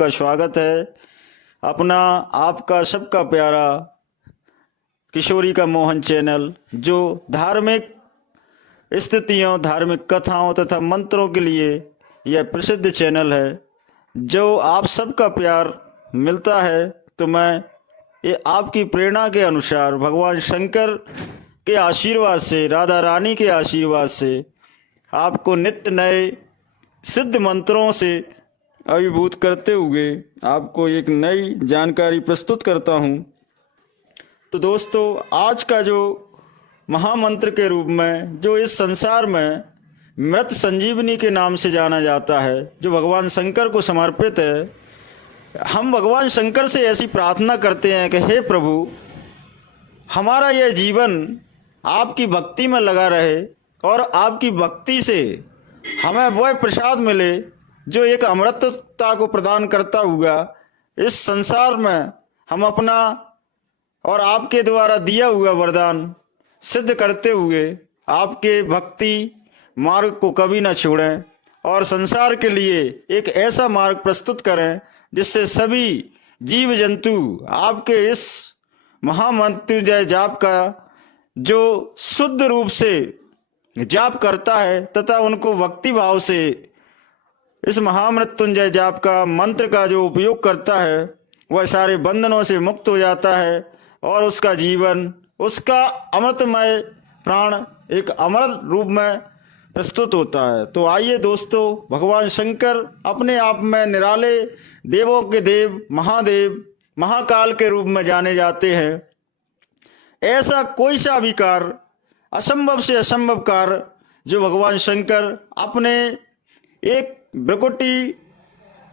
आपका स्वागत है। अपना आपका सबका प्यारा किशोरी का मोहन चैनल, जो धार्मिक स्थितियों, धार्मिक कथाओं तथा मंत्रों के लिए यह प्रसिद्ध चैनल है। जो आप सबका प्यार मिलता है तो मैं ये आपकी प्रेरणा के अनुसार भगवान शंकर के आशीर्वाद से, राधा रानी के आशीर्वाद से आपको नित्य नए सिद्ध मंत्रों से अभिभूत करते हुए आपको एक नई जानकारी प्रस्तुत करता हूँ। तो दोस्तों, आज का जो महामंत्र के रूप में जो इस संसार में मृत संजीवनी के नाम से जाना जाता है, जो भगवान शंकर को समर्पित है, हम भगवान शंकर से ऐसी प्रार्थना करते हैं कि हे प्रभु, हमारा यह जीवन आपकी भक्ति में लगा रहे और आपकी भक्ति से हमें वह प्रसाद मिले जो एक अमृतता को प्रदान करता हुआ इस संसार में हम अपना और आपके द्वारा दिया हुआ वरदान सिद्ध करते हुए आपके भक्ति मार्ग को कभी न छोड़ें और संसार के लिए एक ऐसा मार्ग प्रस्तुत करें जिससे सभी जीव जंतु आपके इस महामृत्युंजय जाप का जो शुद्ध रूप से जाप करता है तथा उनको भक्ति भाव से इस महामृत्युंजय जाप का मंत्र का जो उपयोग करता है, वह सारे बंधनों से मुक्त हो जाता है और उसका जीवन, उसका अमृतमय प्राण एक अमृत रूप में प्रस्तुत होता है। तो आइए दोस्तों, भगवान शंकर अपने आप में निराले देवों के देव, महादेव, महाकाल के रूप में जाने जाते हैं। ऐसा कोई सा भी कार्य, असंभव से असंभव कार्य, जो भगवान शंकर अपने एक भ्रुकुटी,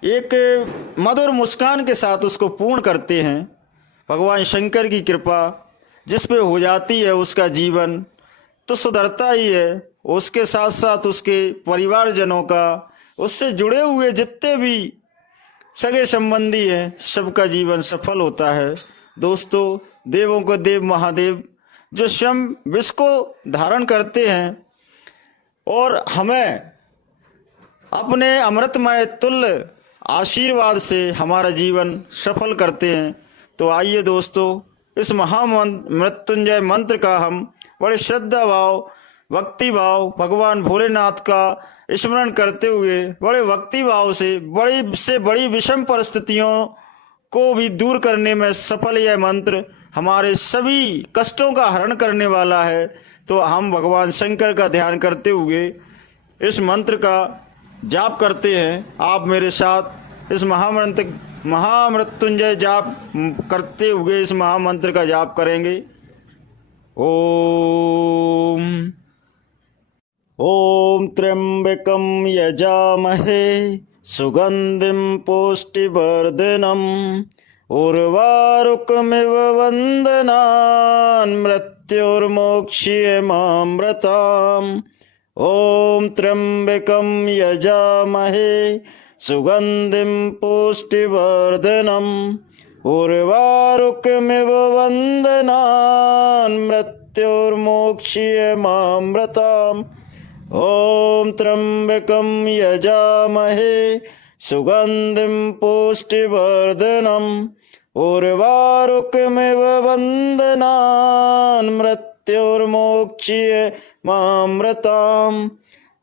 एक मधुर मुस्कान के साथ उसको पूर्ण करते हैं। भगवान शंकर की कृपा जिस पे हो जाती है, उसका जीवन तो सुधरता ही है, उसके साथ साथ उसके परिवारजनों का, उससे जुड़े हुए जितने भी सगे संबंधी हैं, सबका जीवन सफल होता है। दोस्तों, देवों को देव महादेव जो स्वयं विष को धारण करते हैं और हमें अपने अमृतमय तुल्य आशीर्वाद से हमारा जीवन सफल करते हैं। तो आइए दोस्तों, इस महामृत्युंजय मंत्र का हम बड़े श्रद्धा भाव, भक्ति भाव, भगवान भोलेनाथ का स्मरण करते हुए बड़े भक्ति भाव से बड़ी विषम परिस्थितियों को भी दूर करने में सफल यह मंत्र हमारे सभी कष्टों का हरण करने वाला है। तो हम भगवान शंकर का ध्यान करते हुए इस मंत्र का जाप करते हैं। आप मेरे साथ इस महामृत्युंजय जाप करते हुए इस महामंत्र का जाप करेंगे। ओम त्र्यंबकं यजामहे सुगंधिं पुष्टिवर्धनम् उर्वारुकमिव वन्दनान् मृत्युर्मोक्ष्यमामृताम्। ओम त्र्यंबकं यजामहे सुगंधिं पुष्टिवर्धनम् उर्वारुकमिव वन्दनान् मृत्युर्मोक्ष्यमामृताम्। ओम त्र्यंबकं यजामहे सुगंधिं पुष्टिवर्धनम् उर्वारुकमिव वन्दनान् मृत्युर्मोक्ष्यमामृताम्।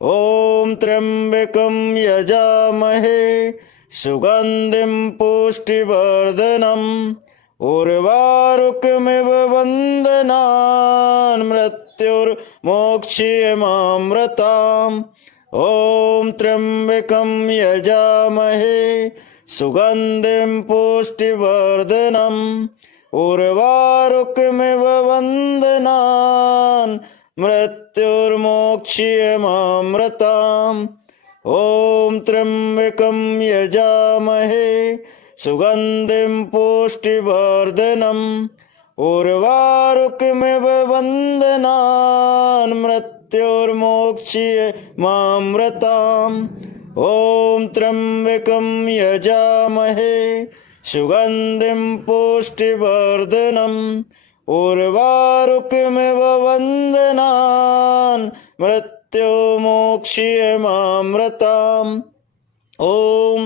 ओम त्र्यंबकं यजामहे सुगंधिं पुष्टिवर्धनम् उर्वारुकमिव वन्दनान् मृत्युर्मोक्ष्यमामृताम्। ओम त्र्यंबकं यजामहे सुगंधिं पुष्टिवर्धनम् उर्वारुकमिव वन्दनान् मृत्युर्मोक्ष्यमामृताम्। ओम त्र्यंबकं यजामहे सुगंधिं पुष्टिवर्धनम् उर्वारुकमिव वन्दनान् मृत्युर्मोक्ष्यमामृताम्। ओम त्र्यंबकं यजामहे सुगंधिं पुष्टिवर्धनम् उर्वारुकमिव वन्दनान् मृत्युर्मोक्ष्यमामृताम्। ओम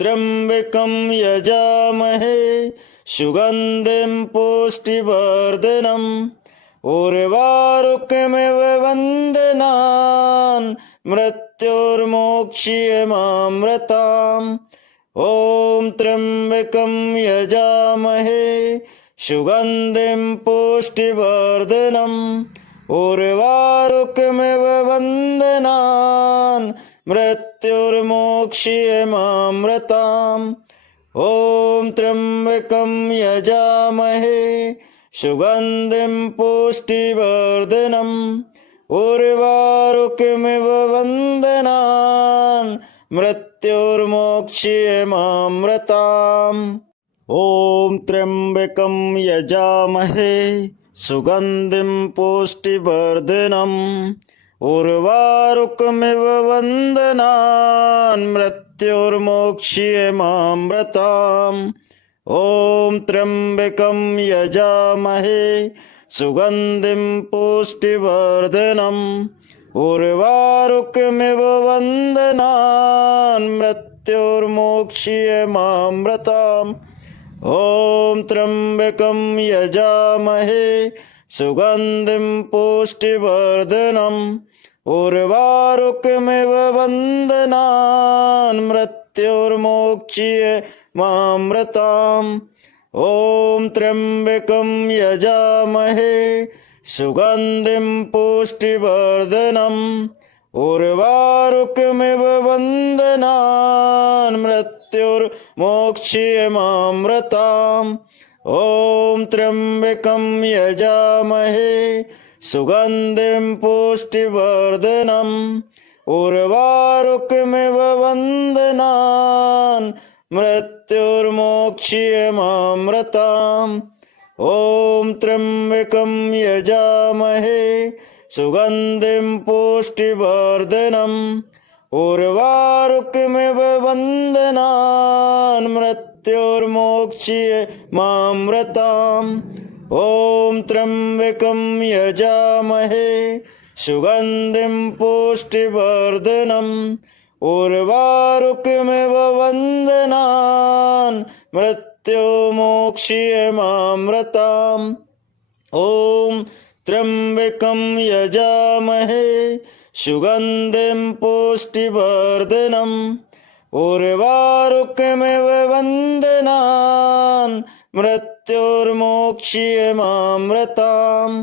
त्र्यंबकं यजामहे सुगंधिं पुष्टिवर्धनम् उर्वारुकमिव वन्दनान् मृत्युर्मोक्ष्यमामृताम् ॐ त्र्यंबकं यजामहे सुगंधिं पुष्टिवर्धनम् उर्वारुकमिव वन्दनान् मृत्युर्मोक्ष्यमामृताम् ॐ त्र्यंबकं यजामहे सुगंधिं पुष्टिवर्धनम् उर्वारुकमिव वन्दनान् मृत्युर्मोक्ष्यमामृताम् ॐ त्र्यंबकं यजामहे सुगंधिं पुष्टिवर्धनम् उर्वारुकमिव वन्दनान् मृत्युर्मोक्ष्यमामृताम् ॐ त्र्यंबकं यजामहे सुगंधिं पुष्टिवर्धनम् उर्वारुकमिव वन्दनान् मृत्युर्मोक्ष्यमामृताम् ॐ त्र्यंबकं यजामहे सुगंधिं पुष्टिवर्धनम् उर्वारुकमिव वन्दनान् मृत्युर्मोक्ष्यमामृताम् ॐ त्र्यंबकं यजामहे सुगंधिं पुष्टिवर्धनम् उर्वारुकमिव वन्दनान् मृत्युर्मोक्ष्यमामृताम् ॐ त्र्यंबकं यजामहे सुगंधिं पुष्टिवर्धनम् उर्वारुकमिव वन्दनान् मृत्युर्मोक्ष्यमामृताम् ॐ त्र्यंबकं यजामहे सुगंधिं पुष्टिवर्धनम् उर्वारुकमिव वन्दनान् मृत्युर्मोक्ष्यमामृताम् ॐ त्र्यंबकं यजामहे सुगंधिं पुष्टिवर्धनम् उर्वारुकमिव वन्दनान् मृत्युर्मोक्ष्यमामृताम् ॐ त्र्यंबकं यजामहे सुगंधिं पुष्टिवर्धनम् उर्वारुकमिव वन्दनान् मृत्युर्मोक्ष्यमामृताम्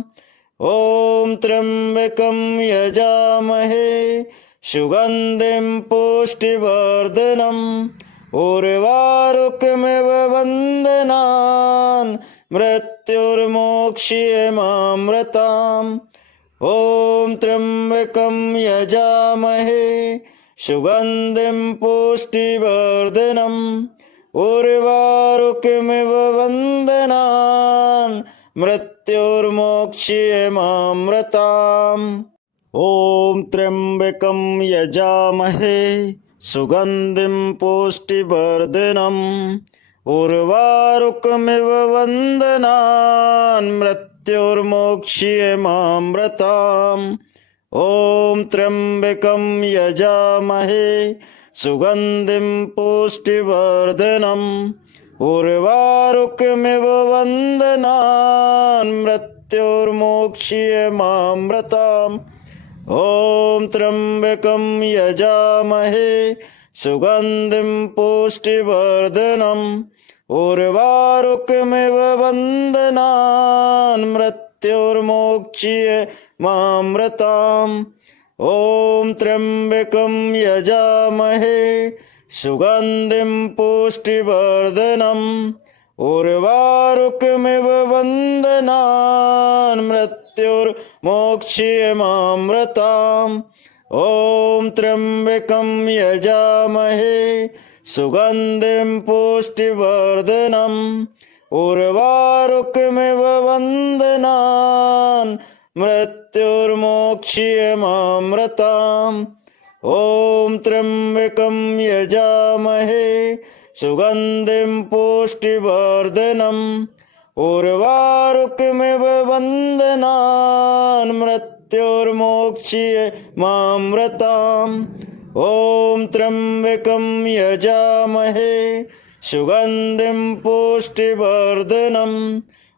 ॐ त्र्यंबकं यजामहे सुगंधिं पुष्टिवर्धनम् उर्वारुकमिव वन्दनान् मृत्युर्मोक्ष्यमामृताम् ॐ त्र्यंबकं यजामहे सुगंधिं पुष्टिवर्धनम् उर्वारुकमिव वन्दनान् मृत्युर्मोक्ष्यमामृताम् ॐ त्र्यंबकं यजामहे सुगंधिं पुष्टिवर्धनम् उर्वारुकमिव वन्दनान् मृत्युर्मोक्ष्यमामृताम् ॐ त्र्यंबकं यजामहे सुगंधिं पुष्टिवर्धनम् उर्वारुकमिव वन्दनान् मृत्युर्मोक्ष्यमामृताम् ॐ त्र्यंबकं यजामहे सुगंधिं पुष्टिवर्धनम् उर्वारुकमिव वन्दनान् मृत्युर्मोक्ष्यमामृताम् ॐ त्र्यंबकं यजामहे सुगंधिं पुष्टिवर्धनम् उर्वारुकमिव वन्दनान् मृत्युर्मोक्ष्यमामृताम् ॐ त्र्यंबकं यजामहे सुगंधिं पुष्टिवर्धनम् उर्वारुकमिव वन्दनान् मृत्युर्मोक्ष्यमामृताम् ॐ त्र्यंबकं यजामहे सुगंधिं पुष्टिवर्धनम् उर्वारुकमिव वन्दनान् मृत्युर्मोक्ष्यमामृताम् ॐ त्र्यम्बकं यजामहे सुगन्धिं पुष्टिवर्धनम्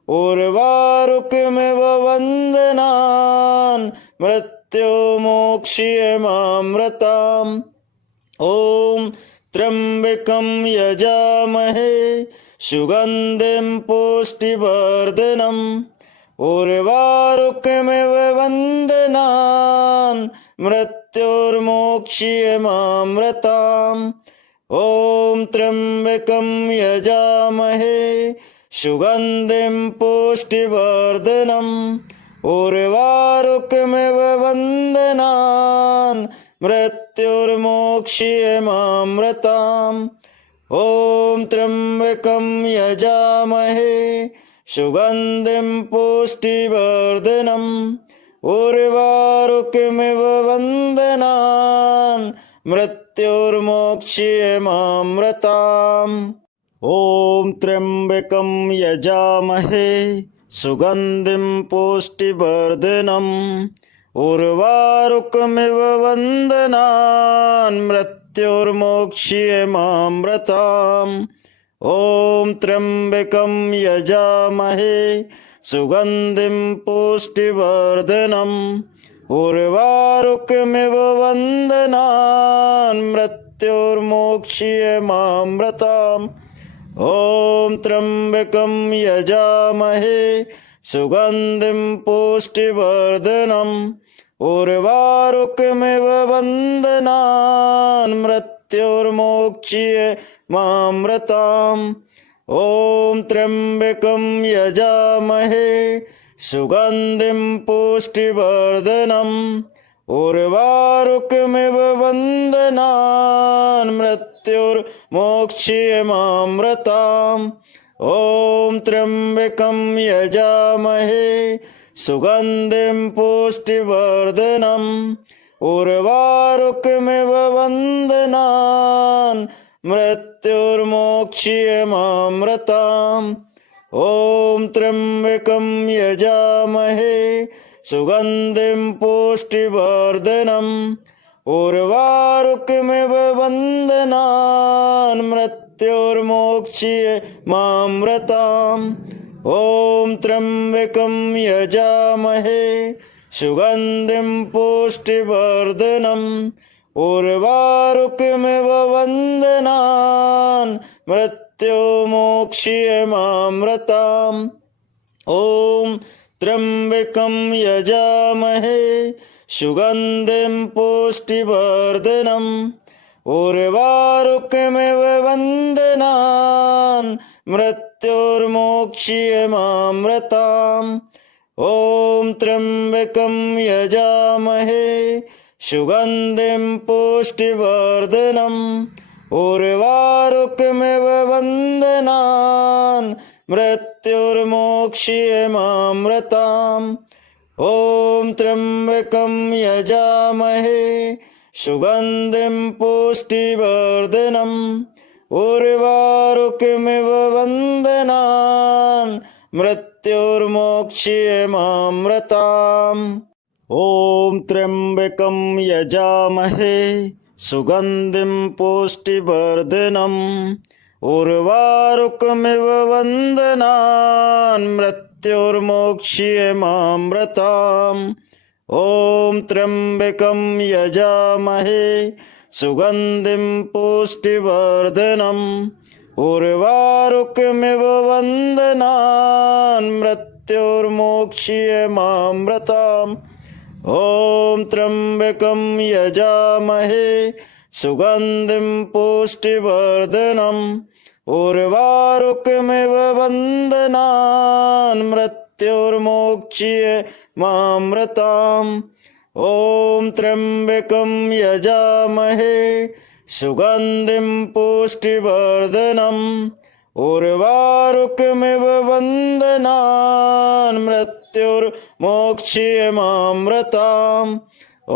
उर्वारुकमिव वन्दनान् मृत्युर्मोक्ष्यमामृताम् ॐ त्र्यम्बकं यजामहे सुगन्धिं पुष्टिवर्धनम् उर्वारुकमिव वन्दनान् मृत्युर्मोक्ष्यमामृताम् ॐ त्र्यम्बकं यजामहे सुगन्धिं पुष्टिवर्धनम् उर्वारुकमिव वन्दनान् मृत्युर्मोक्ष्यमामृताम् ॐ त्र्यम्बकं यजामहे सुगन्धिं पुष्टिवर्धनम् उर्वारुकमिव वन्दनान् मृत्युर्मोक्ष्यमामृताम् ॐ त्र्यम्बकं यजामहे सुगन्धिं पुष्टिवर्धनम् उर्वारुकमिव वन्दनान् मृत्युर्मोक्ष्यमामृताम् ॐ त्र्यम्बकं यजामहे सुगन्धिं पुष्टिवर्धनम् उर्वारुकमिव वन्दनान् मृत्युर्मोक्ष्यमामृताम् ॐ त्र्यम्बकं यजामहे सुगन्धिं पुष्टिवर्धनम् उर्वारुकमिव वन्दनान् मृत्युर्मोक्ष्यमामृताम् ॐ त्र्यम्बकं यजामहे सुगन्धिं पुष्टिवर्धनम् उर्वारुकमिव वन्दनान् मृत्युर्मोक्ष्यमामृताम् ॐ त्र्यम्बकं यजामहे सुगन्धिं पुष्टिवर्धनम् उर्वारुकमिव वन्दनान् मृत्युर्मोक्ष्यमामृताम् ॐ त्र्यम्बकं यजामहे सुगन्धिं पुष्टिवर्धनम् उर्वारुकमिव वन्दनान् मृत्युर्मोक्ष्यमामृताम् ॐ त्र्यम्बकं यजामहे सुगन्धिं पुष्टिवर्धनम् उर्वारुकमिव वन्दनान् मृत्युर्मोक्ष्यमामृताम् ॐ त्र्यम्बकं यजामहे सुगन्धिं पुष्टिवर्धनम् उर्वारुकमिव वन्दनान् मृत्युर्मोक्ष्यमामृताम् ॐ त्र्यम्बकं यजामहे सुगन्धिं पुष्टिवर्धनम् उर्वारुकमिव वन्दनान् मृत्युर्मोक्ष्यमामृताम् ॐ त्र्यम्बकं यजामहे सुगन्धिं पुष्टिवर्धनम् उर्वारुकमिव वन्दनान् मृत्युर्मोक्ष्यमामृताम् ॐ त्र्यम्बकं यजामहे सुगन्धिं पुष्टिवर्धनम् उर्वारुकमिव वन्दनान् मृत्युर्मोक्ष्यमामृताम् ॐ त्र्यम्बकं यजामहे सुगन्धिं पुष्टिवर्धनम् उर्वारुकमिव वन्दनान् मृत्युर्मोक्ष्यमामृताम् ॐ त्र्यम्बकं यजामहे सुगन्धिं पुष्टिवर्धनम् उर्वारुकमिव वन्दनान् मृत्युर्मोक्ष्यमामृताम् ॐ त्र्यम्बकं यजामहे सुगन्धिं पुष्टिवर्धनम् उर्वारुकमिव वन्दनान् मृत्युर्मोक्ष्यमामृताम्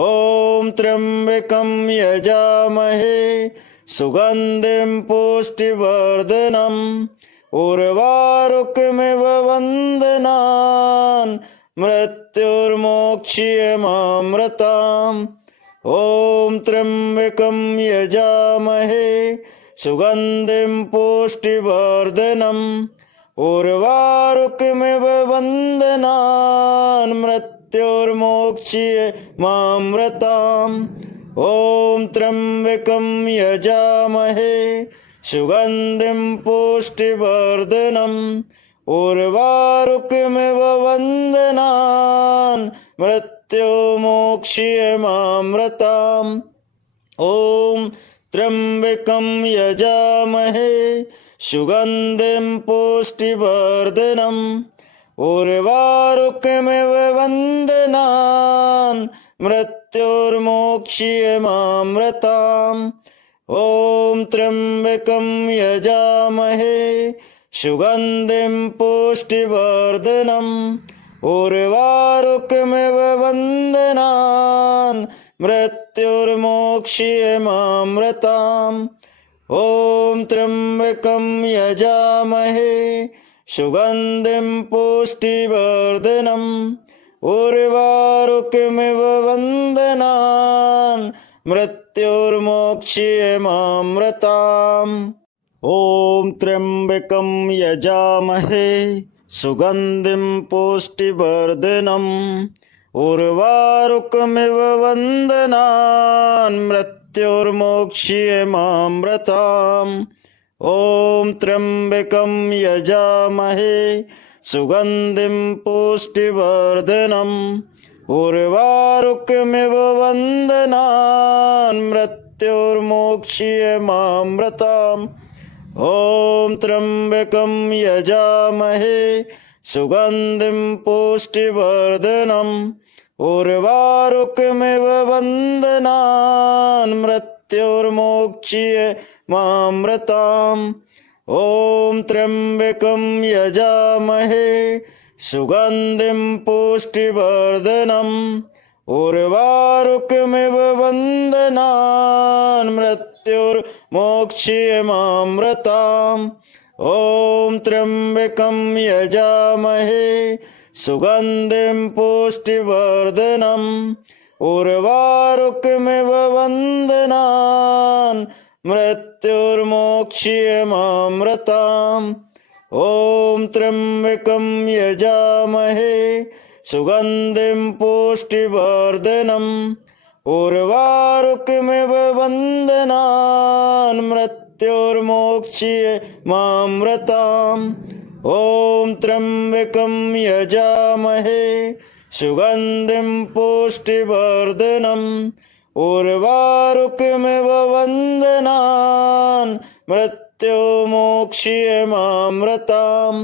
ॐ त्र्यम्बकं यजामहे सुगन्धिं पुष्टिवर्धनम् उर्वारुकमिव वन्दनान् मृत्युर्मोक्ष्यमामृताम् ॐ त्र्यम्बकं यजामहे सुगन्धिं पुष्टिवर्धनम् उर्वारुकमिव बन्धनान् मृत्युर्मोक्ष्य मामृताम् ॐ त्र्यम्बकं यजामहे सुगन्धिं पुष्टिवर्धनम् उर्वारुकमिव बन्धनान् मृत्युर्मोक्ष्य मामृताम् ॐ त्र्यम्बकं यजामहे सुगन्धिं पुष्टिवर्धनम् उर्वारुकमिव बन्धनान् मृत्युर्मोक्ष्य मामृताम् ॐ त्र्यम्बकं यजामहे सुगन्धिं पुष्टिवर्धनम् उर्वारुकमिव बन्धनान् मृत्युर्मोक्ष्य मामृताम् ॐ त्र्यम्बकं यजामहे सुगन्धिं पुष्टिवर्धनम् उर्वारुकमिव बन्धनान् मृत्युर्मोक्ष्य मामृताम् ॐ त्र्यम्बकं यजामहे सुगन्धिं पुष्टिवर्धनम् उर्वारुकमिव बन्धनान् मृत्युर्मोक्ष्य मामृताम् ॐ त्र्यम्बकं यजामहे सुगन्धिं पुष्टिवर्धनम् उर्वारुकमिव बन्धनान् मृत्युर्मोक्ष्य मामृताम् ॐ त्र्यम्बकं यजामहे सुगन्धिं पुष्टिवर्धनम् उर्वारुकमिव बन्धनान् मृत्युर्मोक्ष्य मामृताम् ॐ त्र्यम्बकं यजामहे सुगन्धिं पुष्टिवर्धनम् उर्वारुकमिव बन्धनान् मृत्युर्मोक्ष्य मामृताम् ॐ त्र्यम्बकं यजामहे सुगन्धिं पुष्टिवर्धनम् उर्वारुकमिव बन्धनान् मृत्युर्मोक्ष्य मामृताम् ॐ त्र्यम्बकं यजामहे सुगन्धिं पुष्टिवर्धनम् उर्वारुकमिव बन्धनान् मृत्युर्मोक्ष्य मामृताम् ॐ त्र्यम्बकं यजामहे सुगन्धिं पुष्टिवर्धनम् उर्वारुकमिव बन्धनान् मृत्युर्मोक्ष्य मामृताम्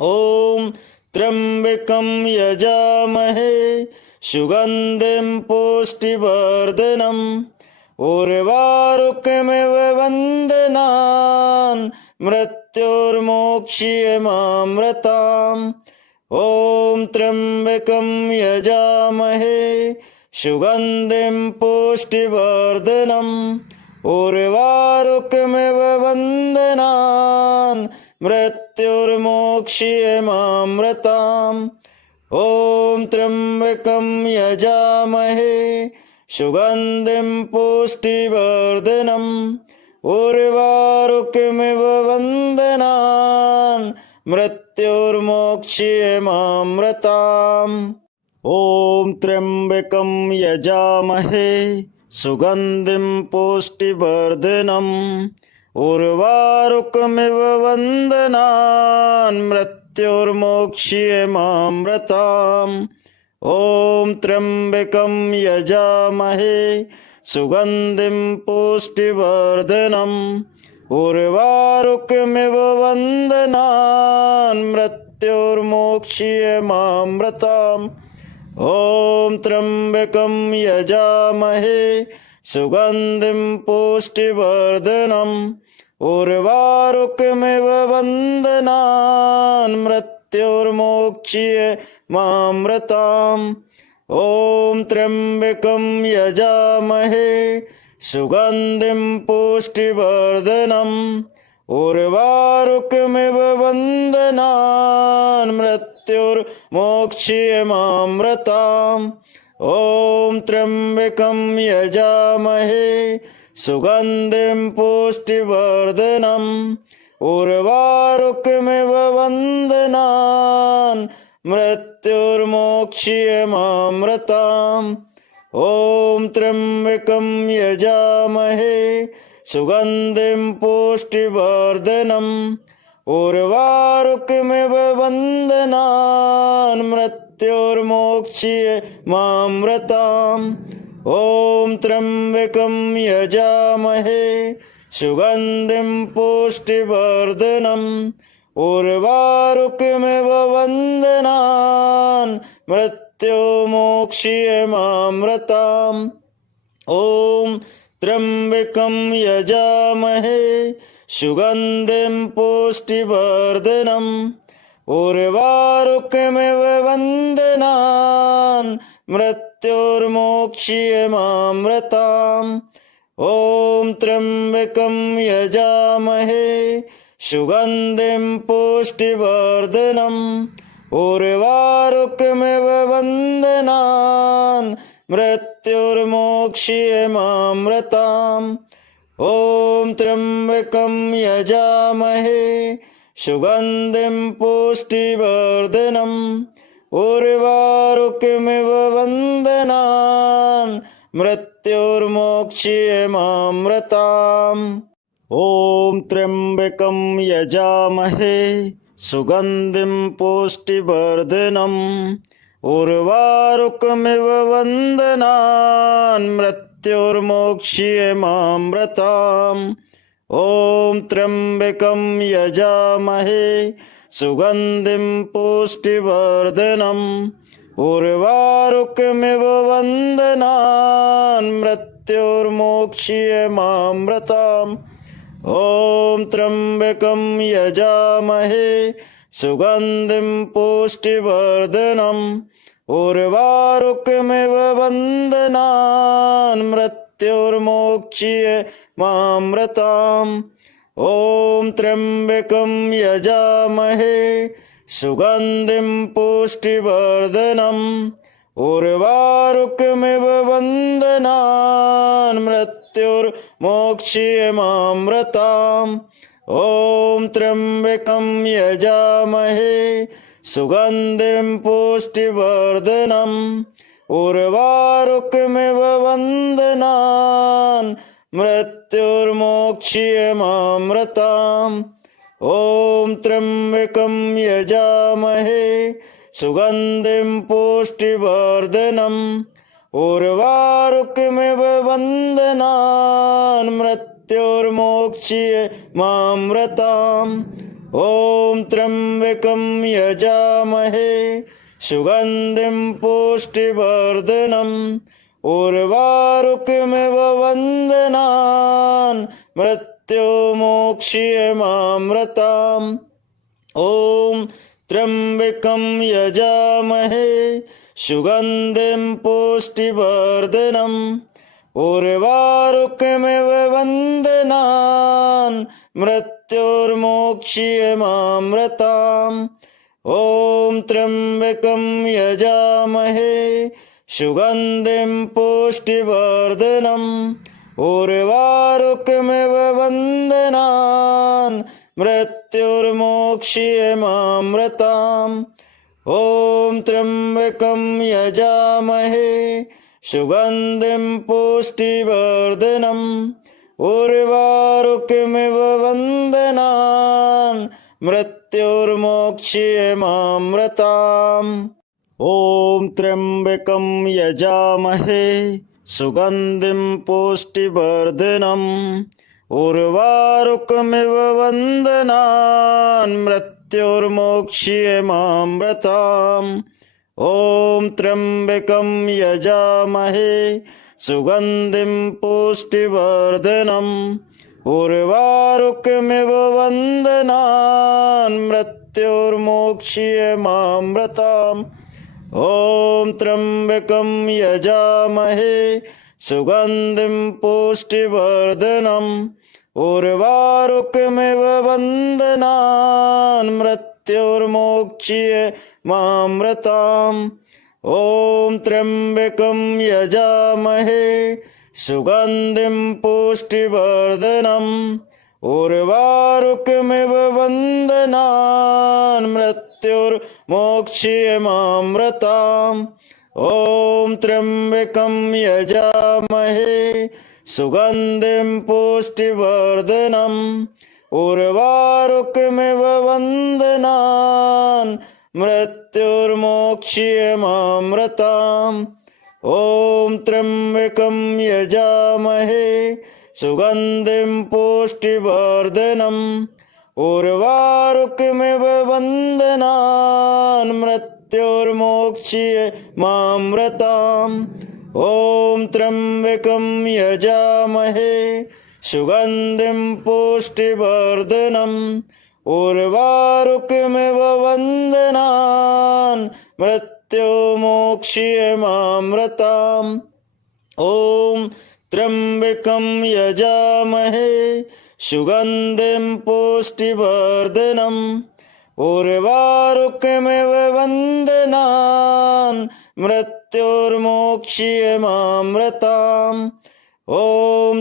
ॐ त्र्यम्बकं यजामहे सुगन्धिं पुष्टिवर्धनम् उर्वारुकमिव बन्धनान् मृत्युर्मोक्ष्य मामृताम् ॐ त्र्यम्बकं यजामहे सुगन्धिं पुष्टिवर्धनम् उर्वारुकमिव बन्धनान् मृत्युर्मोक्ष्य मामृताम् ॐ त्र्यम्बकं यजामहे सुगन्धिं पुष्टिवर्धनम् उर्वारुकमिव बन्धनान् मृत्युर्मोक्ष्य मामृताम् ॐ त्र्यम्बकं यजामहे सुगन्धिं पुष्टिवर्धनम् उर्वारुकमिव बन्धनान् मृत्युर्मोक्ष्य मामृताम् ॐ त्र्यम्बकं यजामहे सुगन्धिं पुष्टिवर्धनम् उर्वारुकमिव बन्धनान् मृत्युर्मोक्ष्य मामृताम् ॐ त्र्यम्बकं यजामहे सुगन्धिं पुष्टिवर्धनम् उर्वारुकमिव बन्धनान् मृत्युर्मोक्ष्य मामृताम् ॐ त्र्यम्बकं यजामहे सुगन्धिं पुष्टिवर्धनम् उर्वारुकमिव बन्धनान् मृत्युर्मोक्ष्य मामृताम् ॐ त्र्यम्बकं यजामहे सुगन्धिं पुष्टिवर्धनम् उर्वारुकमिव बन्धनान् मृत्युर्मोक्ष्यमामृताम् ॐ त्र्यम्बकं यजामहे सुगन्धिं पुष्टिवर्धनम् उर्वारुकमिव बन्धनान् मृत्युर्मोक्ष्यमामृताम् ॐ त्र्यम्बकं यजामहे सुगन्धिं पुष्टिवर्धनम् उर्वारुकमिव बन्धनान् मृत्युर्मोक्ष्यमामृताम् ॐ त्र्यम्बकं यजामहे सुगन्धिं पुष्टिवर्धनम् उर्वारुकमिव बन्धनान् मृत्युर्मोक्ष्यमामृताम् ॐ त्र्यम्बकं यजामहे सुगन्धिं पुष्टिवर्धनम् उर्वारुकमिव बन्धनान् मृत्युर्मोक्ष्यमामृताम् ॐ त्र्यम्बकं यजामहे सुगन्धिं पुष्टिवर्धनम् उर्वारुकमिव बन्धनान् मृत्युर्मोक्ष्यमामृताम् ॐ त्र्यम्बकं यजामहे सुगन्धिं पुष्टिवर्धनम् उर्वारुकमिव बन्धनान् मृत्युर्मोक्ष्यमामृताम् ॐ त्र्यम्बकं यजामहे सुगन्धिं पुष्टिवर्धनम् उर्वारुकमिव बन्धनान् मृत्युर्मोक्ष्यमामृताम् ॐ त्र्यम्बकं यजामहे सुगन्धिं पुष्टिवर्धनम् उर्वारुकमिव बन्धनान् मृत्युर्मोक्ष्यमामृताम् ॐ त्र्यम्बकं यजामहे सुगन्धिं पुष्टिवर्धनम् उर्वारुकमिव बन्धनान् मृत्युर्मोक्ष्यमामृताम् ॐ त्र्यम्बकं यजामहे सुगन्धिं पुष्टिवर्धनम् उर्वारुकमिव बन्धनान् मृत्युर्मोक्ष्यमामृताम् ॐ त्र्यम्बकं यजामहे सुगन्धिं पुष्टिवर्धनम् उर्वारुकमिव बन्धनान् मृत्युर्मोक्ष्यमामृताम् ॐ त्र्यम्बकं यजामहे सुगन्धिं पुष्टिवर्धनम् उर्वारुकमिव बन्धनान् मृत्युर्मोक्ष्यमामृताम् ॐ त्र्यम्बकं यजामहे सुगन्धिं पुष्टिवर्धनम् उर्वारुकमिव बन्धनान् मृत्युर्मोक्ष्यमामृताम् ॐ त्र्यम्बकं यजामहे सुगन्धिं पुष्टिवर्धनम् उर्वारुकमिव बन्धनान् मृत्युर्मोक्ष्यमामृताम् ॐ त्र्यम्बकं यजामहे सुगन्धिं पुष्टिवर्धनम् उर्वारुकमिव बन्धनान् मृत्युर्मोक्ष्यमामृताम् ॐ त्र्यम्बकं यजामहे सुगन्धिं पुष्टिवर्धनम् उर्वारुकमिव बन्धनान् मृत्युर्मोक्ष्यमामृताम् ॐ त्र्यम्बकं यजामहे सुगन्धिं पुष्टिवर्धनम् उर्वारुकमिव बन्धनान् मृत्युर्मोक्ष्यमामृताम् ॐ त्र्यम्बकं यजामहे सुगन्धिं पुष्टिवर्धनम् उर्वारुकमिव बन्धनान् मृत्युर्मोक्ष्यमामृताम् ॐ त्र्यम्बकं यजामहे सुगन्धिं पुष्टिवर्धनम् उर्वारुकमिव बन्धनान् मृत्युर्मोक्षयमामृताम् ॐ त्र्यम्बकं यजामहे सुगन्धिं पुष्टिवर्धनम् उर्वारुकमिव बन्धनान् मृत्युर्मोक्षयमामृताम् ॐ त्र्यम्बकं यजामहे सुगन्धिं पुष्टिवर्धनम् उर्वारुकमिव बन्धनान् मृत्युर्मोक्षयमामृताम् ॐ त्र्यम्बकं यजामहे सुगन्धिं पुष्टिवर्धनम् उर्वारुकमिव बन्धनान् मृत्युर्मोक्षयमामृताम् ॐ त्र्यम्बकं यजामहे सुगन्धिं पुष्टिवर्धनम् उर्वारुकमिव बन्धनान् मृत्युर्मोक्षयमामृताम् ॐ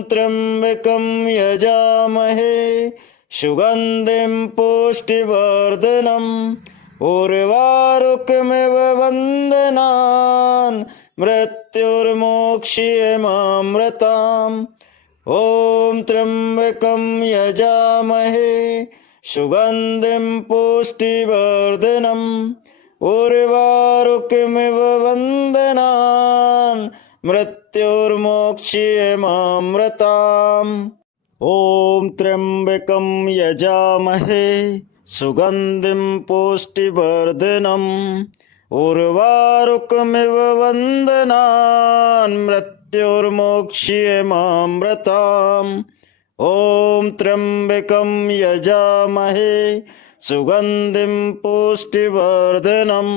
त्र्यम्बकं यजामहे सुगन्धिं पुष्टिवर्धनम् उर्वारुकमिव बन्धनान् मृत्युर्मोक्षयमामृताम् ॐ त्र्यम्बकं यजामहे सुगन्धिं पुष्टिवर्धनम् उर्वारुकमिव बन्धनान् मृत्युर्मोक्षयमामृताम् ॐ त्र्यम्बकं यजामहे सुगन्धिं पुष्टिवर्धनम् उर्वारुकमिव बन्धनान् मृत्युर्मोक्षयमामृताम् ॐ त्र्यम्बकं यजामहे सुगन्धिं पुष्टिवर्धनम्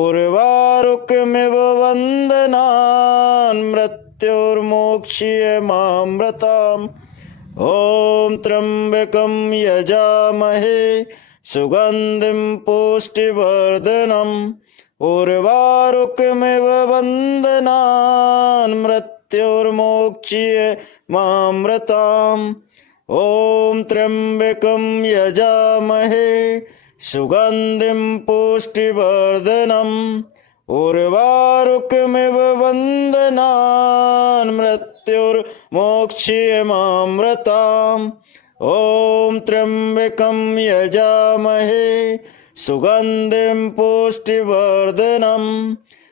उर्वारुकमिव बन्धनान् मृत्युर्मोक्षयमामृताम् ॐ त्र्यम्बकं यजामहे सुगन्धिं पुष्टिवर्धनम् उर्वारुकमिव बन्धनान् मृत्युर्मोक्षयमामृताम् ॐ त्र्यम्बकं यजामहे सुगन्धिं पुष्टिवर्धनम् उर्वारुकमिव बन्धनान् मृत्युर्मोक्षयमामृताम् ॐ त्र्यम्बकं यजामहे सुगन्धिं पुष्टिवर्धनम्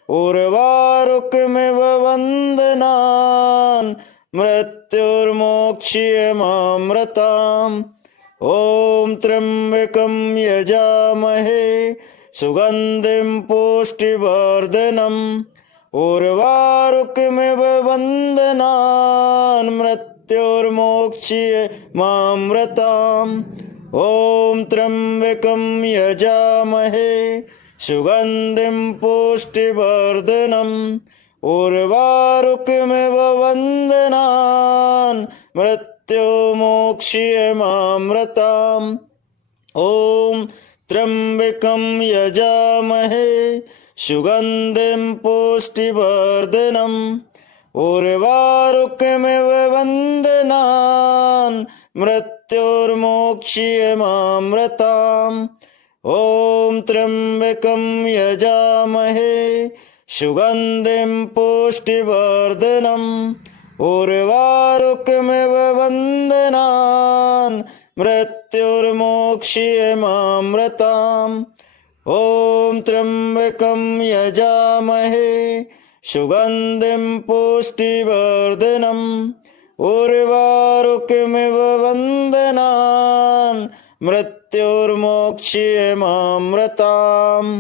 उर्वारुकमिव बन्धनान् मृत्युर्मोक्षयमामृताम् ॐ त्र्यम्बकं यजामहे सुगन्धिं पुष्टिवर्धनम् उर्वारुकमिव बन्धनान् मृत्युर्मोक्षयमामृताम् ॐ त्र्यम्बकं यजामहे सुगन्धिं पुष्टिवर्धनम् उर्वारुकमिव बन्धनान् मृत्युर्मोक्षयमामृताम् ॐ त्र्यम्बकं यजामहे सुगन्धिं पुष्टिवर्धनम् उर्वारुकमिव बन्धनान् मृत्युर्मोक्षयमामृताम् ॐ त्र्यम्बकं यजामहे सुगन्धिं पुष्टिवर्धनम् उर्वारुकमिव बन्धनान् मृत्युर्मोक्षयमामृताम् ॐ त्र्यम्बकं यजामहे सुगन्धिं पुष्टिवर्धनम् उर्वारुकमिव बन्धनान् मृत्युर्मोक्षयमामृताम्।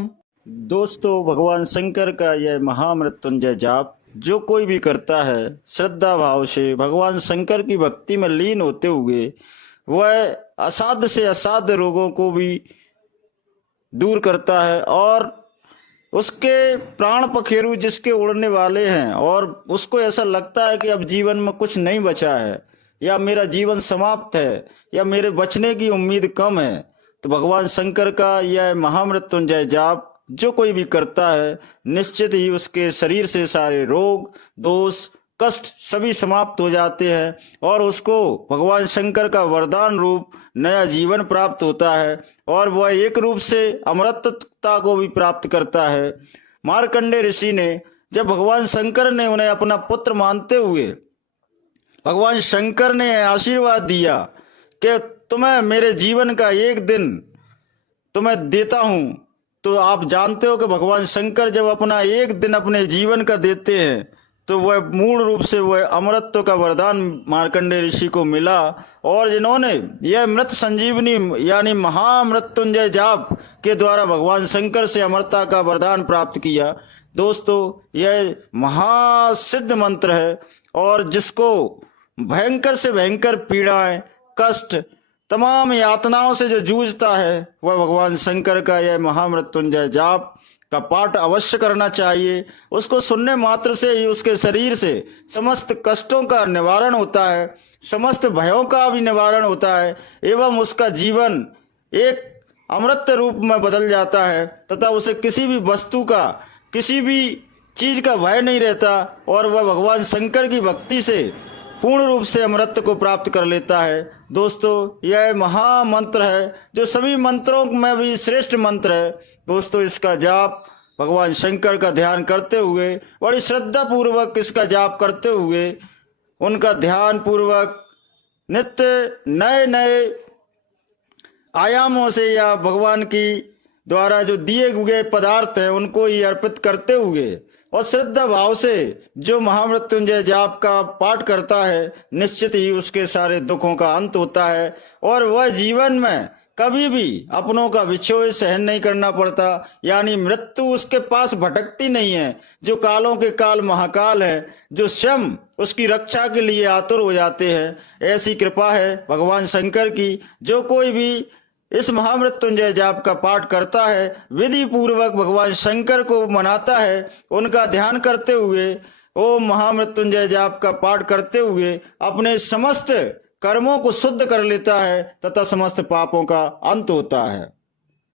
दोस्तों, भगवान शंकर का यह महामृत्युंजय जाप जो कोई भी करता है श्रद्धा भाव से भगवान शंकर की भक्ति में लीन होते हुए वह असाध्य से असाध्य रोगों को भी दूर करता है और उसके प्राण पखेरु जिसके उड़ने वाले हैं और उसको ऐसा लगता है कि अब जीवन में कुछ नहीं बचा है या मेरा जीवन समाप्त है या मेरे बचने की उम्मीद कम है, तो भगवान शंकर का यह महामृत्युंजय जाप जो कोई भी करता है निश्चित ही उसके शरीर से सारे रोग, दोष, कष्ट सभी समाप्त हो जाते हैं और उसको भगवान शंकर का वरदान रूप नया जीवन प्राप्त होता है और वह एक रूप से अमरत्वता को भी प्राप्त करता है। मार्कंडेय ऋषि ने जब भगवान शंकर ने उन्हें अपना पुत्र मानते हुए भगवान शंकर ने आशीर्वाद दिया कि तुम्हें मेरे जीवन का एक दिन तुम्हें देता हूं, तो आप जानते हो कि भगवान शंकर जब अपना एक दिन अपने जीवन का देते हैं तो वह मूल रूप से वह अमरत्व का वरदान मार्कंडेय ऋषि को मिला। और जिन्होंने यह मृत संजीवनी यानी महामृत्युंजय जाप के द्वारा भगवान शंकर से अमरता का वरदान प्राप्त किया। दोस्तों, यह महासिद्ध मंत्र है और जिसको भयंकर से भयंकर पीड़ाएं, कष्ट, तमाम यातनाओं से जो जूझता है वह भगवान शंकर का यह महामृत्युंजय जाप का पाठ अवश्य करना चाहिए। उसको सुनने मात्र से ही उसके शरीर से समस्त कष्टों का निवारण होता है, समस्त भयों का भी निवारण होता है एवं उसका जीवन एक अमृत रूप में बदल जाता है तथा उसे किसी भी वस्तु का, किसी भी चीज का भय नहीं रहता और वह भगवान शंकर की भक्ति से पूर्ण रूप से अमृत को प्राप्त कर लेता है। दोस्तों, यह महामंत्र है जो सभी मंत्रों में भी श्रेष्ठ मंत्र है। दोस्तों, इसका जाप भगवान शंकर का ध्यान करते हुए, बड़ी श्रद्धा पूर्वक इसका जाप करते हुए, उनका ध्यान पूर्वक नित्य नए नए आयामों से या भगवान की द्वारा जो दिए हुए पदार्थ हैं उनको ही अर्पित करते हुए और श्रद्धा भाव से जो महामृत्युंजय जाप का पाठ करता है निश्चित ही उसके सारे दुखों का अंत होता है और वह जीवन में कभी भी अपनों का विछोह सहन नहीं करना पड़ता, यानी मृत्यु उसके पास भटकती नहीं है। जो कालों के काल महाकाल है, जो स्वयं उसकी रक्षा के लिए आतुर हो जाते हैं। ऐसी कृपा है भगवान शंकर की। जो कोई भी इस महामृत्युंजय जाप का पाठ करता है, विधि पूर्वक भगवान शंकर को मनाता है, उनका ध्यान करते हुए, ओम महामृत्युंजय जाप का पाठ करते हुए अपने समस्त कर्मों को शुद्ध कर लेता है तथा समस्त पापों का अंत होता है।